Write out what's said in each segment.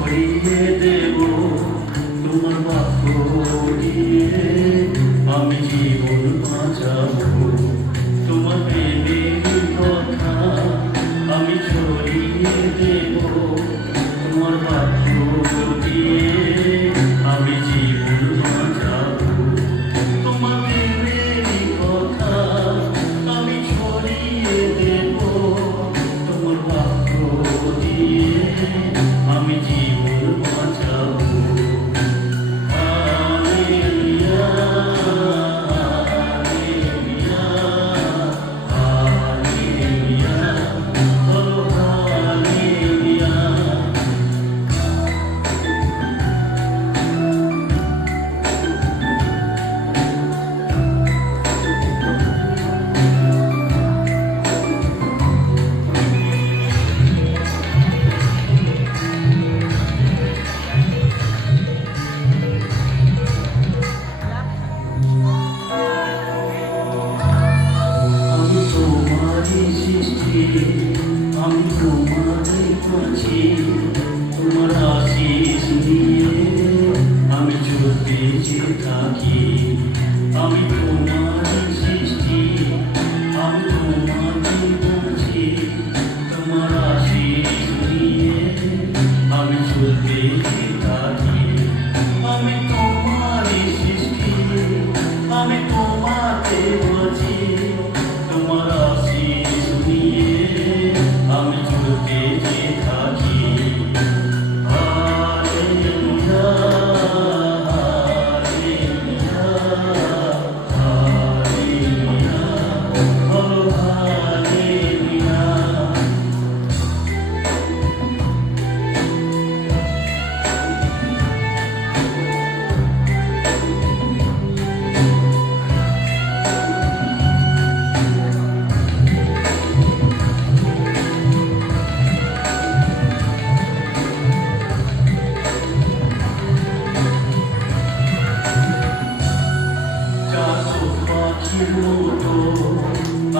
ছড়িয়ে দেব তোমার বাক্য দিয়ে, আমি জীবন বাঁচাবো তোমার প্রেমের কথা আমি ছড়িয়ে দেব তোমার বাক্য দিয়ে, আমি জীবন বাঁচাবো তোমার প্রেমের কথা আমি ছড়িয়ে দেব তোমার বাক্য দিয়ে, আমি জীবন বাঁচাবো। আমি তোমারই কাছে তোমার আশিস নিয়ে আমি চলতে যে থাকি, আমি তোমারই সৃষ্টি আমি তোমারই কাছে তোমার আশিস নিয়ে আমি চলতে যে থাকি, আমি তোমারই সৃষ্টি আমি তোমাকে বাঁচি তোমার আশিস নিয়ে আমি চলতে যে থাকি। হালেলুয়া হালেলুয়া হালেলুয়া ও হালেলুয়া।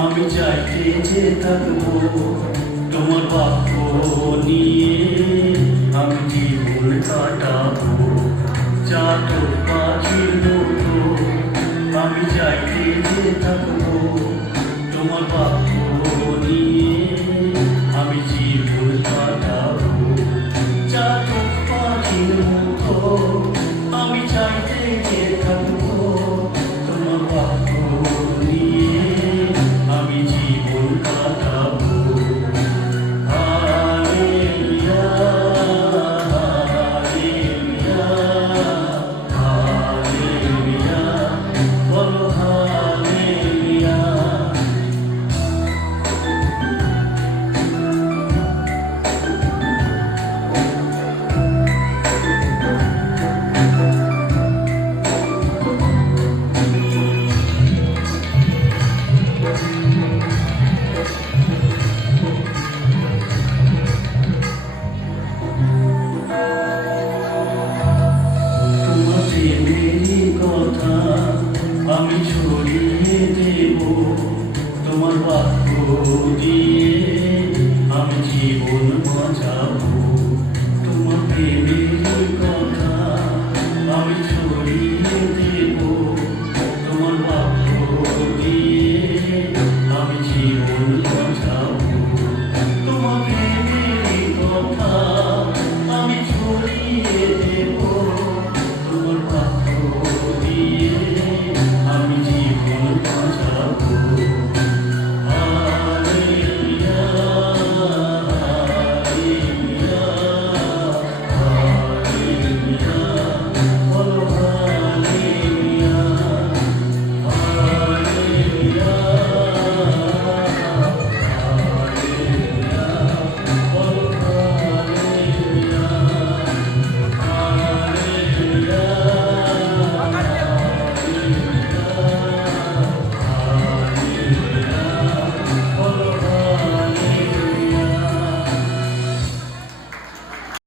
আমি চাইতে যে থাকবো তোমার বাক্য নিয়ে, আমি জীবন কাটাবো চাতক পাখির মতো, আমি চাইতে যে থাকবো তোমার বাক্য নিয়ে, আমি জীবন কাটাবো চাতক পাখির মতো।